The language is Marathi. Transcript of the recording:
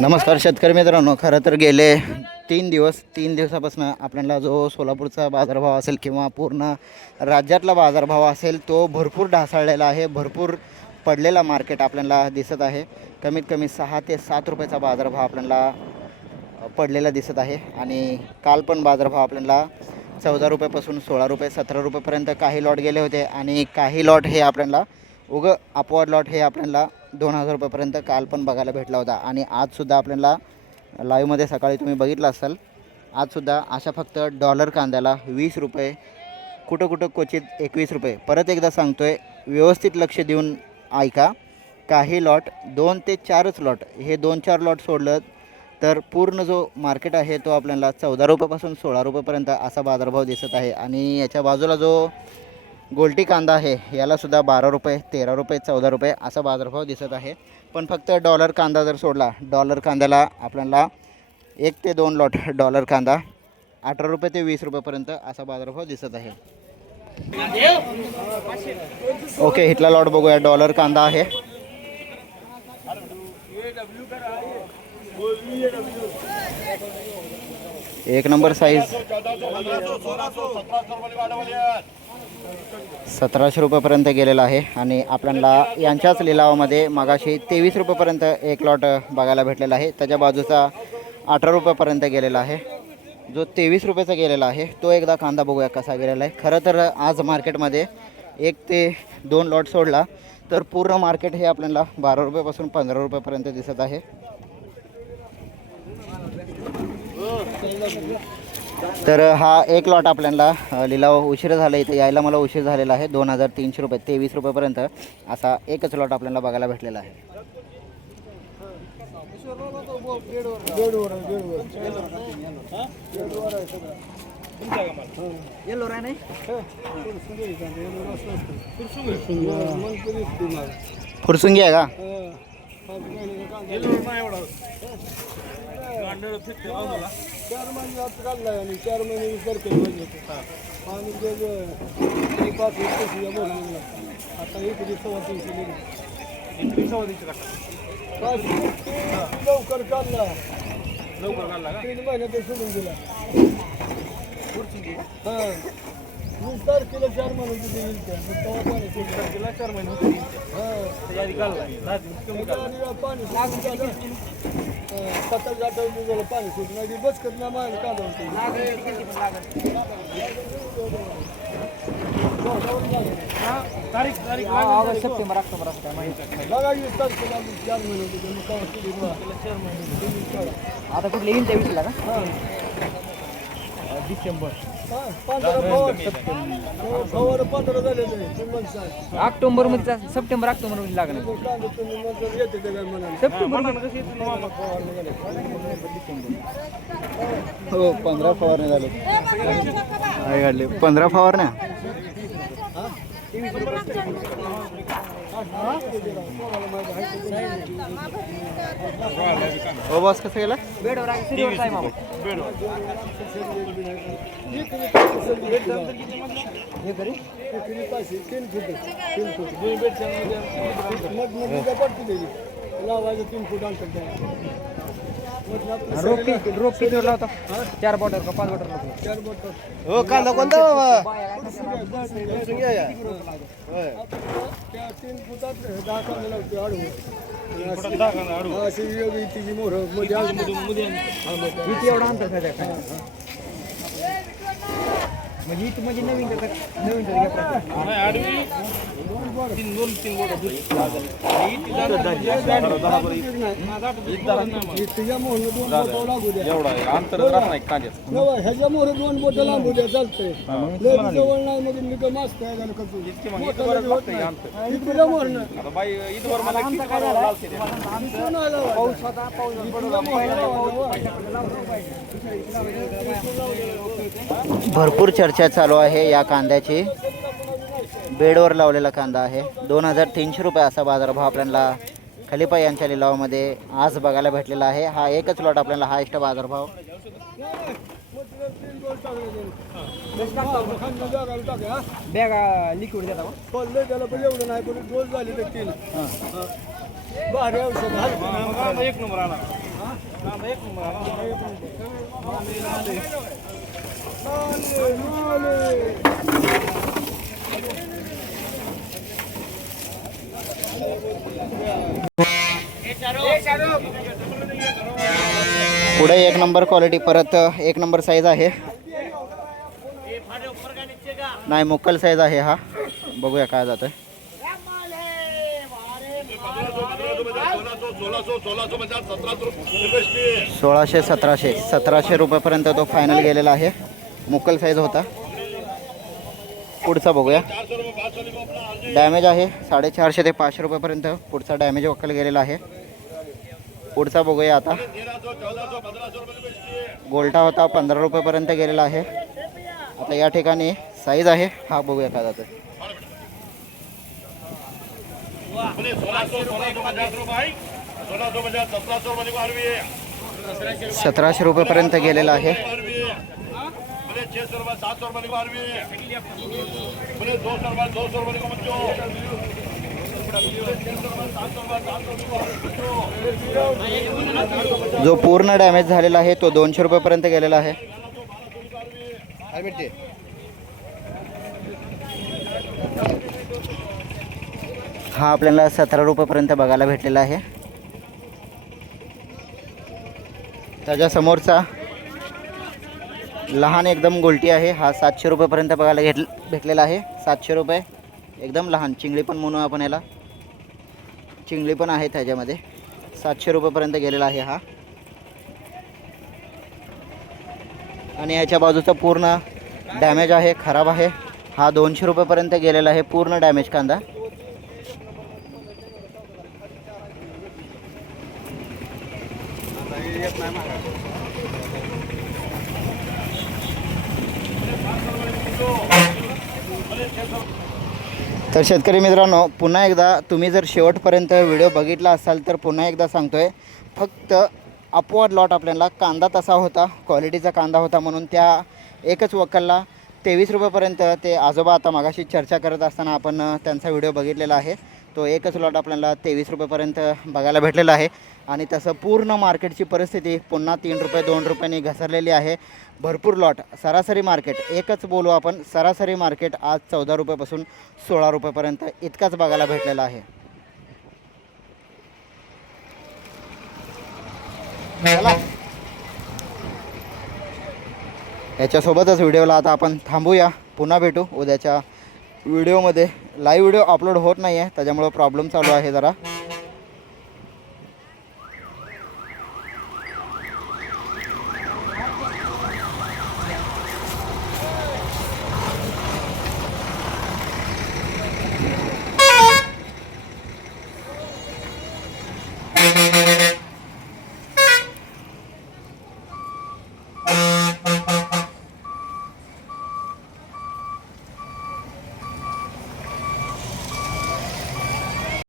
नमस्कार शेतकरी मित्रांनो, खरं तर गेले 3 दिवसापासून आपल्याला जो सोलापूरचा बाजारभाव असेल किंवा पूर्ण राज्यातला बाजारभाव असेल तो भरपूर ढासळलेला आहे. भरपूर पडलेला मार्केट आपल्याला दिसत आहे. कमीत कमी 6 ते 7 रुपयाचा बाजारभाव आपल्याला पडलेला दिसत आहे. आणि काल पण बाजारभाव आपल्याला 14 रुपयापासून 16 रुपये 17 रुपयेपर्यंत काही लॉट गेले होते. आणि काही लॉट हे आपल्याला अपवाद लॉट हे आपल्याला 2000 रुपयापर्यंत काल पण बघायला भेटला होता. आणि आजसुद्धा आपल्याला लाईव्हमध्ये सकाळी तुम्ही बघितलं असाल, आजसुद्धा अशा फक्त डॉलर कांद्याला 20 रुपये, कुठं क्वचित 21 रुपये. परत एकदा सांगतो आहे, व्यवस्थित लक्ष देऊन ऐका. काही लॉट 2 ते 4च लॉट, हे 2-4 लॉट सोडलं तर पूर्ण जो मार्केट आहे तो आपल्याला 14 रुपयापासून 16 रुपयेपर्यंत असा बाजारभाव दिसत आहे. आणि याच्या बाजूला जो गोल्टी कांदा आहे यालासुद्धा 12 रुपये 13 रुपये 14 रुपये असा बाजारभाव दिसत आहे. पण फक्त डॉलर कांदा जर सोडला, डॉलर कांद्याला आपल्याला 1 ते 2 लॉट डॉलर कांदा 18 रुपये ते 20 रुपयेपर्यंत असा बाजारभाव दिसत आहे. ओके, इथला लॉट बघूया. डॉलर कांदा आहे, एक नंबर साईज 1700 रुपयेपर्यंत गेलेला आहे. आणि आपल्याला यांच्याच लिलावामध्ये मगाशी 23 रुपयेपर्यंत एक लॉट बघायला भेटलेला आहे. त्याच्या बाजूचा 18 रुपयेपर्यंत गेलेला आहे. जो 23 रुपयाचा गेलेला आहे तो एकदा कांदा बघूया कसा गेलेला आहे. खरं तर आज मार्केटमध्ये 1 ते 2 लॉट सोडला तर पूर्ण मार्केट हे आपल्याला 12 रुपयापासून 15 रुपयेपर्यंत दिसत आहे. तर हा एक लॉट आपल्याला लिलाव उशीर झाला, इथे यायला मला उशीर झालेला आहे. 2300 रुपये 23 रुपयेपर्यंत असा एकच लॉट आपल्याला बघायला भेटलेला आहे. फुरसुंगी आहे का? लवकर काढला 3 महिन्यात सोडून दिला. हां, 20 तारखेला 4 महिने देईल त्या 20 तारखेला 4 महिने. पाणी 7-8 दिवसाला पाणी सोडून नाही बस करत ना मागे काढून सप्टेंबर ऑक्टोबर असं काय माहिती बघा 20 तारखेला 4 महिने होते मग 4 महिने. आता कुठले येईल त्या विषयला का? हां, डिसेंबर 15 झालेले ऑक्टोबर मध्ये सप्टेंबर ऑक्टोबर मध्ये लागणार. येते ते काय म्हणाले सप्टेंबर हो, 15 फवारण्या झाले. काय काढले 15 फवारण्या. हो बॉस, कसं गेला? बेडवर आहे, सिल्वर आहे मामा. हे करी 3 फूट लावायचं 3 फूट अंतर. रोप किती लावता? 4 बॉटल का 5 बॉटल? 4 बॉटल. हो, कांदा कोणता बाबा? त्या 3 फुटात 10 कांदे लावते आडू. अशी वेगळी तिची मोहर मध्ये किती एवढा अंतर काय? म्हणजे इथं म्हणजे नवीन ह्याच्या मोहर 2 बोट लांबू द्या चालतंय. जवळ नाही मग मी का मास्क काय झालं करतो भरपूर चर्चा चालू आहे या कांद्याची. बेडवर लावलेला कांदा आहे. 2300 रुपये असा बाजारभाव आपल्याला खलिपा यांच्या लिलावामध्ये आज बघायला भेटलेला आहे. हा एकच लॉट आपल्याला हायस्ट बाजारभाव. बॅग लिक्विड देता पडलं त्याला पण एवढं नाही पण डोस झाले तर केलं भारी औषध एक नंबर आला पुढे एक नंबर क्वालिटी, परत एक नंबर साईज आहे. नाही मुक्कल साईज आहे हा. बघूया काय जातोय. 1600 1700 रुपयापर्यंत तो फायनल गेलेला आहे. मुक्कल साईज होता. पुढचा बघूया. डॅमेज आहे 450 ते 500 रुपयापर्यंत पुढचा डॅमेज वक्कल गेलेला आहे. पुढचा बघूया आता. गोल्टा होता 15 रुपयापर्यंत गेलेला आहे. आता या ठिकाणी साईज आहे हा. बघूया काय जातं. 1700 रुपयापर्यंत गेलेला आहे. जो पूर्ण डॅमेज झालेला आहे तो 200 रुपयापर्यंत गेलेला आहे. हा आपल्याला 17 रुपयापर्यंत बघायला भेटलेला आहे. त्याच्या समोरचा लहान एकदम गोल्टी आहे हा 700 रुपयापर्यंत बघायला भेटलेला आहे. 700 रुपये एकदम लहान चिंगळी पण म्हणू आपण याला. चिंगळी पण आहे त्याच्यामध्ये. 700 रुपयापर्यंत गेलेला आहे हा. आणि याच्या बाजूचा पूर्ण डॅमेज आहे, खराब आहे हा. 200 रुपयापर्यंत गेलेला आहे पूर्ण डॅमेज कांदा. तर शेतकरी मित्रांनो, पुन्हा एकदा तुम्ही जर शेवटपर्यंत व्हिडिओ बघितला असाल तर पुन्हा एकदा सांगतोय, फक्त अपवाद लॉट आपल्याला कांदा तसा होता, क्वालिटीचा कांदा होता म्हणून त्या एकच वक्कलला 23 रुपयापर्यंत ते आजोबा आता मागाशी चर्चा करत असताना आपण त्यांचा व्हिडिओ बघितलेला आहे. तो एकच लॉट आपल्याला 23 रुपयापर्यंत बघायला भेटलेला आहे. आणि तसं पूर्ण मार्केटची परिस्थिती पुन्हा 3 रुपये 2 रुपयांनी घसरलेली आहे. भरपूर लॉट, सरासरी मार्केट एकच बोलू आपण, सरासरी मार्केट आज 14 रुपयापासून 16 रुपयापर्यंत इतकाच बघायला भेटलेला आहे. याच्यासोबतच व्हिडिओला आता आपण थांबूया. पुन्हा भेटू उद्याच्या व्हिडिओमध्ये. लाईव्ह व्हिडिओ अपलोड होत नाही आहे त्याच्यामुळं प्रॉब्लेम चालू आहे जरा.